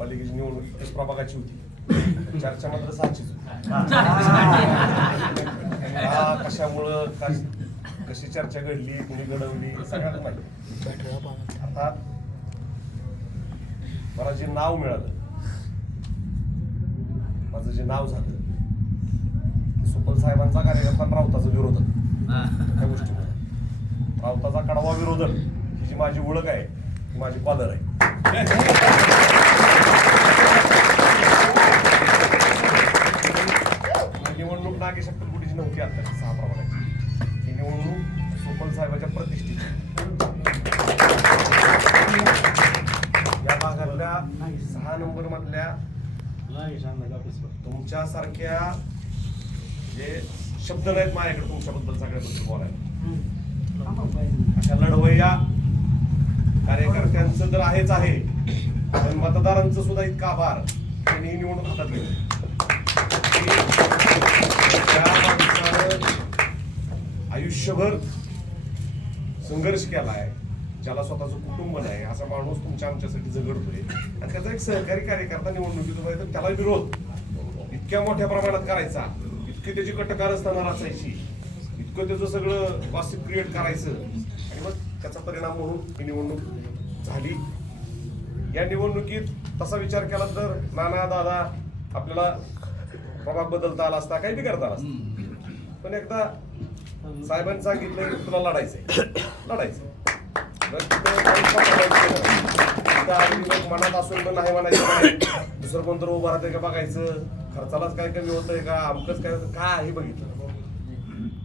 पालिकेची निवडणूक एस प्रभागाची होती. चर्चा मात्र साचीच होती. कशामुळं कशी चर्चा घडली, कुणी घडवली सगळ्यांना माहिती. आता मला जे नाव मिळालं, माझं जे नाव झालं, सुपल साहेबांचा कार्यकर्ता राऊताचा विरोधक. त्या गोष्टीमध्ये राऊताचा कडवा विरोधक ही जी माझी ओळख आहे ती माझी कॉलर आहे. निवडणूक नागेश अक्कलकोटीची नव्हती आता 6 प्रभागाची. ही निवडणूक सुपल साहेबांच्या प्रतिष्ठेची. या भागातल्या 6 नंबर मधल्या तुमच्यासारख्या जे शब्द नाहीत माझ्याकडे तुमच्याबद्दल सगळ्याबद्दल बोलायला. अशा लढवय्या कार्यकर्त्यांचं तर आहेच आहे, पण मतदारांचं सुद्धा इतका आभार त्यांनी ही निवडणूक हातात घेतली. आयुष्यभर संघर्ष केलाय, ज्याला स्वतःचं कुटुंब नाही असा माणूस तुमच्या आमच्यासाठी झगडतोय, आणि त्याचा एक सहकारी कार्यकर्ता निवडणुकीत तर त्याला विरोध इतक्या मोठ्या प्रमाणात करायचा, इतकी त्याची कटकारस्थानं रचायची, इतकं त्याचं सगळं गॉसिप क्रिएट करायचं, आणि मग त्याचा परिणाम म्हणून ही निवडणूक झाली. या निवडणुकीत तसा विचार केला तर नाना दादा आपल्याला प्रभाग बदलता आला असता, काही बी करता आला असता, पण एकदा साहेबांनी सांगितलं की तुला लढायचं मनात असून पण नाही म्हणायचं, दुसरं कोणतं उभं राहतंय का बघायचं, खर्चालाच काय कमी होतंय का, आमकंच काय हे बघितलं.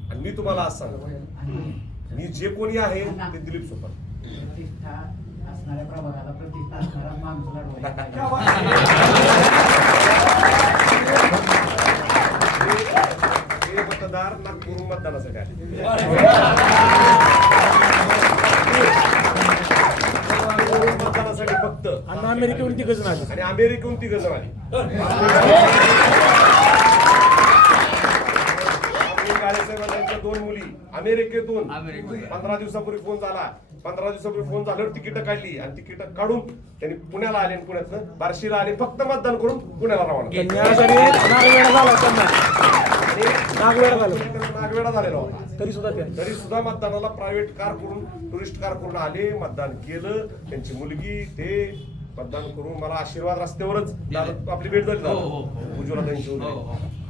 आणि मी तुम्हाला आज सांगतो, मी जे कोणी आहे ते दिलीप सुपल. हे मतदार नागपूर मतदानासाठी आले, मतदानासाठी फक्त. आणि अमेरिकेहून 3 जण आले, आणि अमेरिकेहून 3 जण आले. त्यांच्या 2 मुली अमेरिकेतून 15 दिवसापूर्वी फोन झाला. 15 दिवसापूर्वी फोन झाल्यावर तिकीट काढली, आणि तिकीट काढून त्यांनी पुण्याला आले, आणि पुण्यातनं बार्शीला आले, फक्त मतदान करून पुण्याला रवाना. नागवेडा झालेला होता, तरी सुद्धा मतदानाला प्रायव्हेट कार करून, टुरिस्ट कार करून आले, मतदान केलं. त्यांची मुलगी ते मतदान करून मला आशीर्वाद रस्त्यावरच आपली भेट झाली, उज्ज्वला त्यांची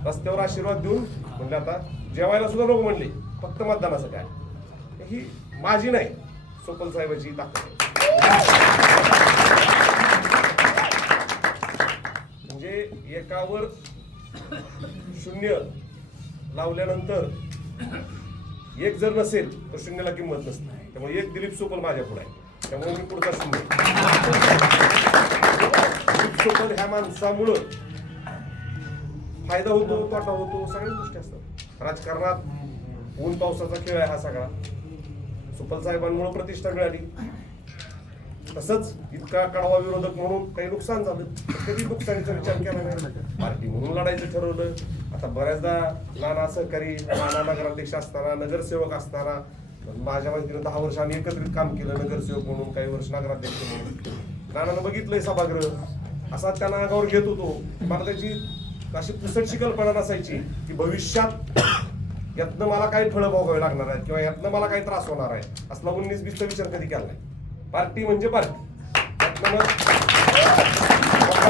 रस्त्यावर आशीर्वाद देऊन म्हणले आता जेवायला सुद्धा नको म्हणले, फक्त मतदानासाठी आले. ही माझी नाही, सुपल साहेबांची ताकद म्हणजे एकावर 0 लावल्यानंतर 1 जर नसेल तर 0ला किंमत नसते. त्यामुळे 1 दिलीप सुपल माझ्या पुढे आहे, त्यामुळे मी पुढचा 0. दिलीप सुपल ह्या माणसामुळं फायदा होतो, तोटा होतो, सगळ्याच गोष्टी असतात राजकारणात. ऊन पावसाचा खेळ आहे हा सगळा. सुपल साहेबांमुळे प्रतिष्ठा मिळाली, तसंच इतका कडवा विरोधक म्हणून काही नुकसान झालं, कधी नुकसानीचा विचार केला नाही. पार्टी म्हणून लढायचं ठरवलं. आता बऱ्याचदा नाना सहकारी, नाना नगराध्यक्ष असताना, नगरसेवक असताना, माझ्या माहितीनं 10 वर्ष आम्ही एकत्रित काम केलं, नगरसेवक म्हणून, काही वर्ष नगराध्यक्ष म्हणून. नानानं बघितलंय सभागृह, असा त्यांना अंगावर घेत होतो. मला त्याची अशी पुसटशी कल्पना नसायची की भविष्यात यातनं मला काही फळं भोगावे लागणार आहेत किंवा यातनं मला काही त्रास होणार आहे. असला 19-20चा विचार कधी केला नाही. पार्टी म्हणजे पार्टी.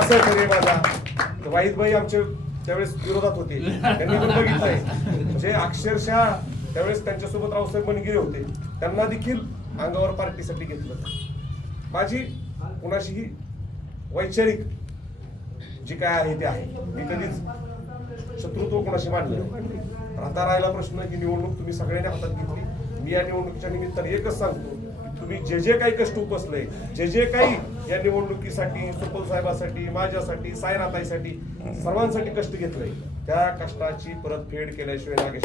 सहकारी माझा वाहिदभाई आमचे त्यावेळेस विरोधात होते, त्यांनी पण बघितलंय. म्हणजे अक्षरशः त्यावेळेस त्यांच्यासोबत रावसाहेब बनगिरे होते, त्यांना देखील अंगावर पार्टीसाठी घेतलं. माझी कुणाशीही वैचारिक जे काय आहे ते आहे, मी कधीच शत्रुत्व कोणाशी मांडलं. आता राहिला प्रश्न की निवडणूक तुम्ही सगळ्यांनी हातात घेतली. मी या निवडणुकीच्या निमित्ताने एकच सांगतो की तुम्ही जे काही कष्ट उपसले, जे काही या निवडणुकीसाठी, सुपल साहेबांसाठी, माझ्यासाठी, सायनाताईसाठी, सर्वांसाठी कष्ट घेतले, त्या कष्टाची परतफेड केल्याशिवाय नागेश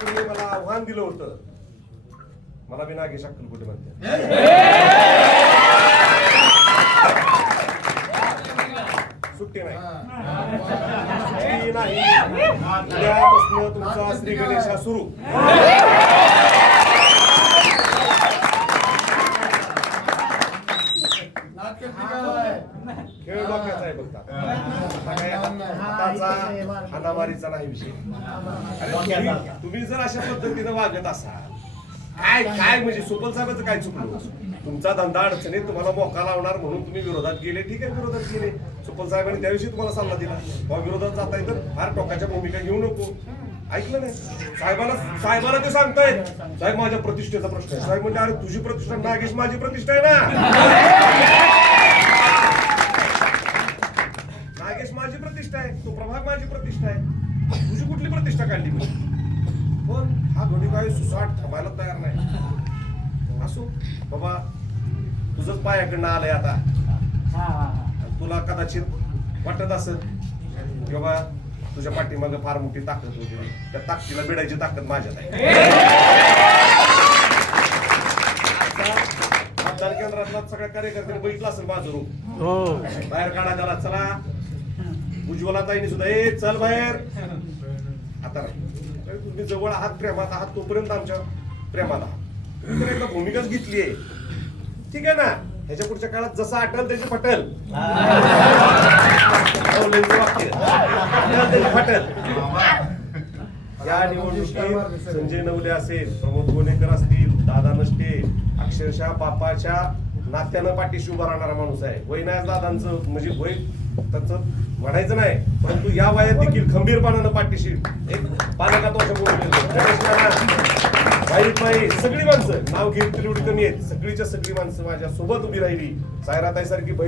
तुम्ही मला आव्हान दिलं होतं, मला बी नागेश अक्कलकोटी म्हणते. सुट्टी नाही, उद्यापासून तुमचा श्री गणेश सुरू. मारामारीचा नाही विषय. अरे तुम्ही जर अशा पद्धतीनं वागत असाल, काय काय म्हणजे सुपल साहेबांचं काय चुकलं? तुमचा धंदा अडचणीत तुम्हाला मोका लावणार म्हणून तुम्ही विरोधात गेले, ठीक आहे, विरोधात गेले. सुपल साहेबांनी त्याविषयी तुम्हाला सल्ला दिला, बाबा विरोधात जाता तर फार टोकाच्या भूमिका घेऊ नको. ऐकलं नाही साहेबाला ते सांगतायत, साहेब माझ्या प्रतिष्ठेचा प्रश्न आहे. साहेब म्हणजे अरे तुझी प्रतिष्ठा नागेश माझी प्रतिष्ठा आहे ना. नागेश माझी प्रतिष्ठा आहे, तो प्रभाग माझी प्रतिष्ठा आहे. तुझी कुठली प्रतिष्ठा काढली म्हणजे? पण हा धोनी काय सुसाट थांबायला तयार नाही. असो बाबा, तुझंच पायाकडनं आलंय आता. तुला कदाचित वाटत असेल की बाबा तुझ्या पाठीमागं फार मोठी ताकद होती, त्या ताकदीला भिडायची ताकद माझ्यात आहे. मतदान केंद्रातला सगळ्या कार्यकर्त्यांनी बघितलं असेल माझं रूप. बाहेर काढा त्याला, चला उज्ज्वला ताईने सुद्धा ए चल बाहेर. आता नाही, तुम्ही जवळ आहात, प्रेमात आहात, तोपर्यंत आमच्या प्रेमात आहात. तुम्ही तर एकदा भूमिकाच घेतली आहे, ठीक आहे ना. ह्याच्या पुढच्या काळात जसं आटल त्याची फटल, फटल. या निवडणुकीत संजय नवले असेल, प्रमोद गोनेकर असतील, दादा नष्टे, अक्षरशः बापाच्या नात्यानं पाठीशी उभा राहणारा माणूस आहे. वैनायक दादांचं म्हणजे वय त्याचं म्हणायचं नाही, परंतु या वयात देखील खंबीरपणानं पाठीशी एक पालका तो सगळी माणसं नाव घेतली एवढी कमी आहेत. सगळीच्या सगळी माणसं माझ्या सोबत उभी राहिली. सायराताई सारखी बहीण